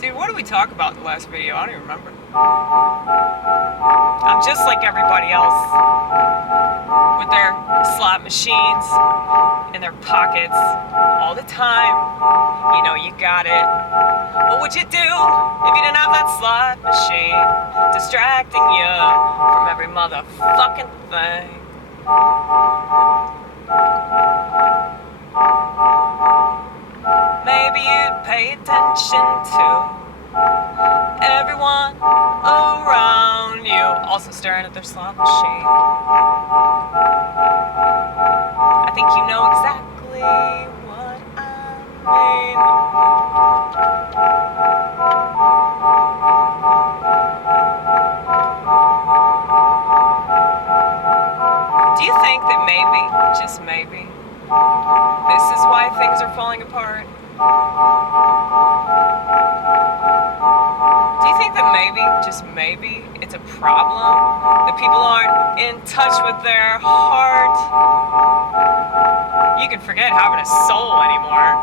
Dude, what did we talk about in the last video? I don't even remember. I'm just like everybody else with their slot machines in their pockets all the time. You know you got it. What would you do if you didn't have that slot machine distracting you from every motherfucking thing? Maybe you'd pay attention to everyone around you also staring at their slot machine. I think you know exactly what I mean. Do you think that maybe, just maybe, this is why things are falling apart? Do you think that maybe, just maybe, it's a problem that people aren't in touch with their heart? You can forget having a soul anymore.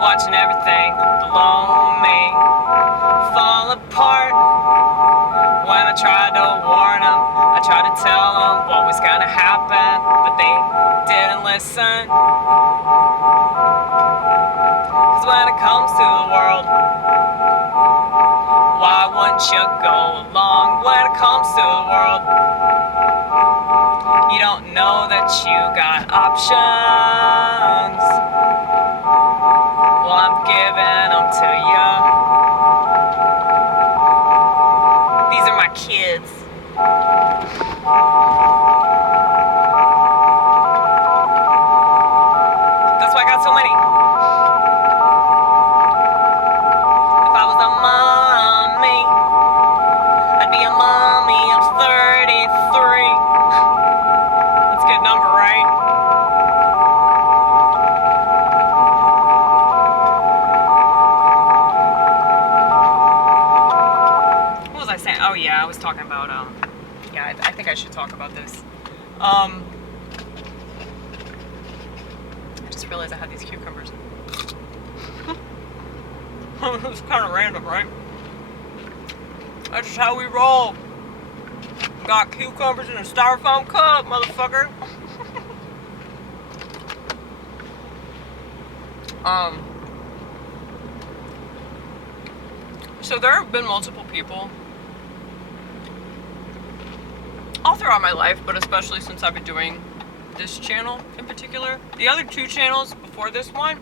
Watching everything below me fall apart. When I tried to warn them, I tried to tell them what was gonna happen, but they didn't listen. Cause when it comes to the world, why wouldn't you go along? When it comes to the world, you don't know that you got options. Well, I'm giving them to you. These are my kids. That's why I got so many. If I was a mommy, I'd be a mommy of 33. That's a good number, right? Oh yeah, I was talking about, yeah, I think I should talk about this. I just realized I had these cucumbers. It's kind of random, right? That's just how we roll. Got cucumbers in a styrofoam cup, motherfucker. So there have been multiple people all throughout my life, but especially since I've been doing this channel in particular. The other two channels before this one,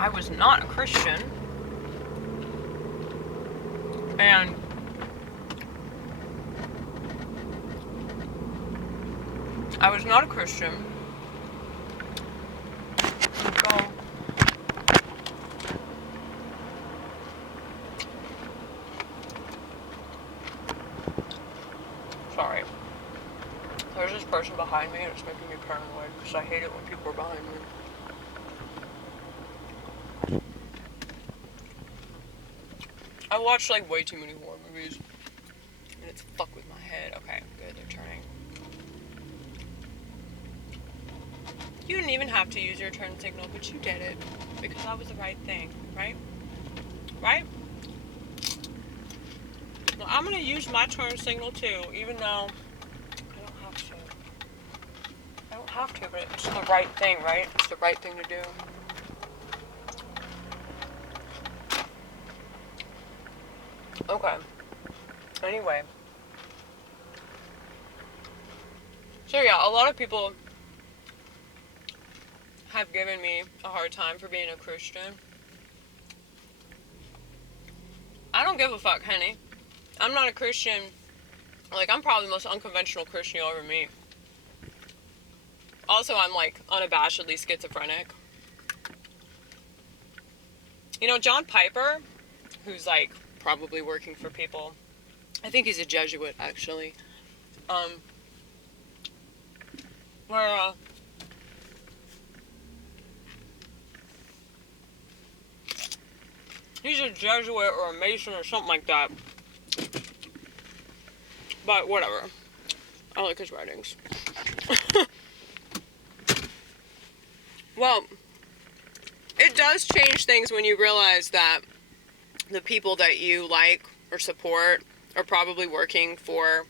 I was not a Christian. And I was not a Christian. So sorry. There's this person behind me and it's making me paranoid because I hate it when people are behind me. I watch like way too many horror movies and it's fucked with my head. Okay, good, they're turning. You didn't even have to use your turn signal, but you did it because that was the right thing, right? Right? Well, I'm gonna use my turn signal too, even though I don't have to. I don't have to, but it's the right thing, right? It's the right thing to do. Okay. Anyway. So yeah, a lot of people have given me a hard time for being a Christian. I don't give a fuck, honey. I'm not a Christian Like, I'm probably the most unconventional Christian you'll ever meet. Also, I'm, like, unabashedly schizophrenic. You know, John Piper, who's, like, probably working for people. I think he's a Jesuit, actually. Where, he's a Jesuit or a Mason or something like that. But whatever. I like his writings. Well, it does change things when you realize that the people that you like or support are probably working for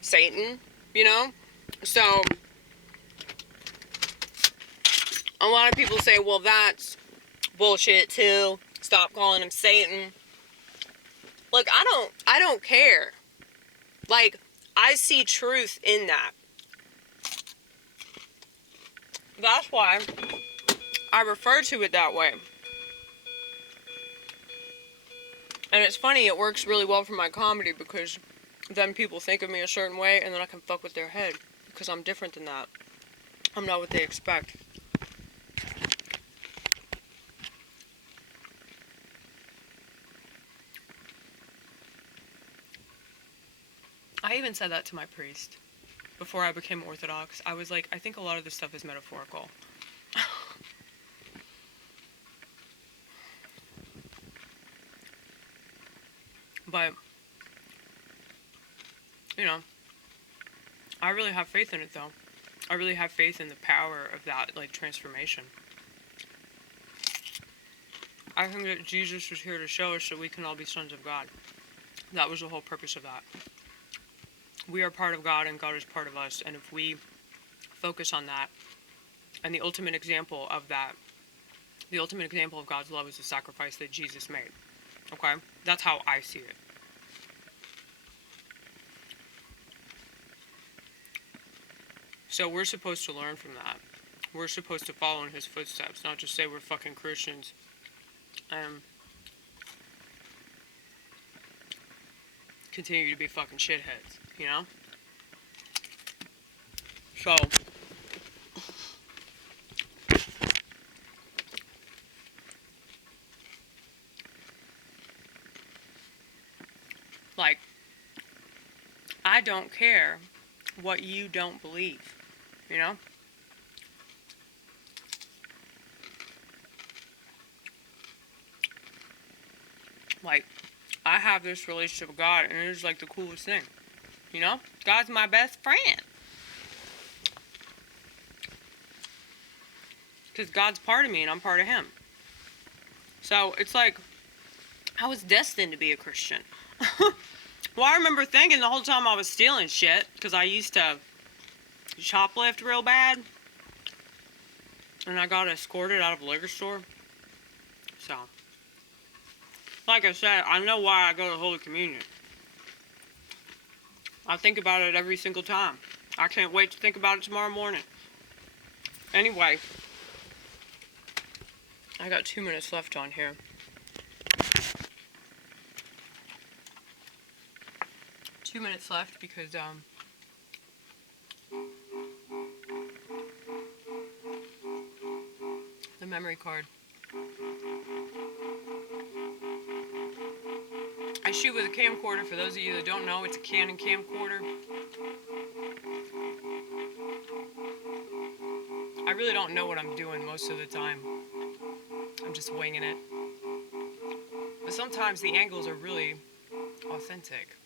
Satan, you know? So, a lot of people say, well, that's bullshit too. Stop calling him Satan. Look, I don't care. Like, I see truth in that. That's why I refer to it that way. And it's funny, it works really well for my comedy because then people think of me a certain way and then I can fuck with their head because I'm different than that. I'm not what they expect. I even said that to my priest before I became Orthodox. I was like, I think a lot of this stuff is metaphorical. But, you know, I really have faith in it, though. I really have faith in the power of that, like, transformation. I think that Jesus was here to show us that we can all be sons of God. That was the whole purpose of that. We are part of God and God is part of us, and if we focus on that, and the ultimate example of that, the ultimate example of God's love is the sacrifice that Jesus made. Okay? That's how I see it. So we're supposed to learn from that. We're supposed to follow in his footsteps, not just say we're fucking Christians and continue to be fucking shitheads, you know? So, like, I don't care what you don't believe, you know? Like, I have this relationship with God, and it is like the coolest thing, you know? God's my best friend. Because God's part of me, and I'm part of him. So, it's like, I was destined to be a Christian. Well, I remember thinking the whole time I was stealing shit, because I used to shoplift real bad, and I got escorted out of a liquor store. So, like I said, I know why I go to Holy Communion. I think about it every single time. I can't wait to think about it tomorrow morning. Anyway, I got 2 minutes left on here. 2 minutes left because, the memory card. I shoot with a camcorder. For those of you that don't know, it's a Canon camcorder. I really don't know what I'm doing most of the time. I'm just winging it. But sometimes the angles are really authentic.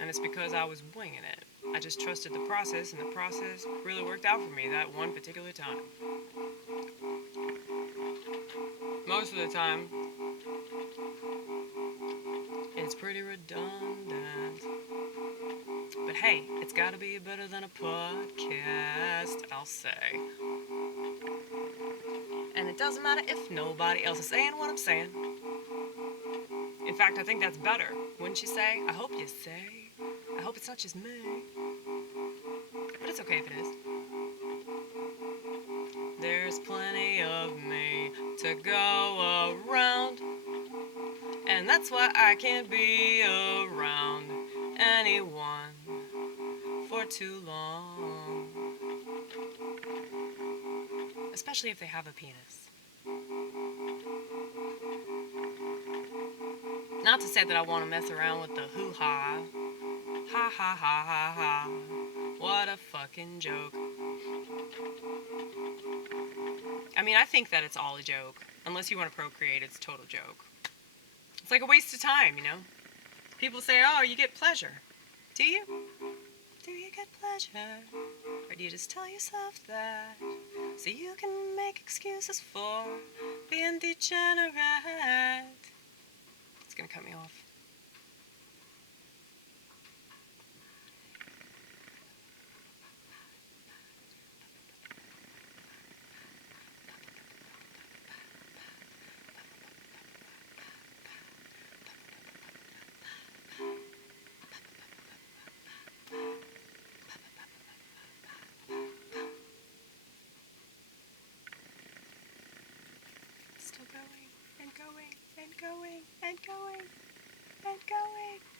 And it's because I was winging it. I just trusted the process, and the process really worked out for me that one particular time. Most of the time, it's pretty redundant. But hey, it's gotta be better than a podcast, I'll say. And it doesn't matter if nobody else is saying what I'm saying. In fact, I think that's better, wouldn't you say? I hope you say. I hope it's not just me. But it's okay if it is. There's plenty of me to go around, and that's why I can't be around anyone for too long. Especially if they have a penis. Not to say that I want to mess around with the hoo-ha. Ha ha ha ha ha. What a fucking joke. I mean, I think that it's all a joke. Unless you want to procreate, it's a total joke. It's like a waste of time, you know? People say, oh, you get pleasure. Do you? Do you get pleasure? Or do you just tell yourself that so you can make excuses for being degenerate? It's gonna cut me off. Still going and going and going and going and going.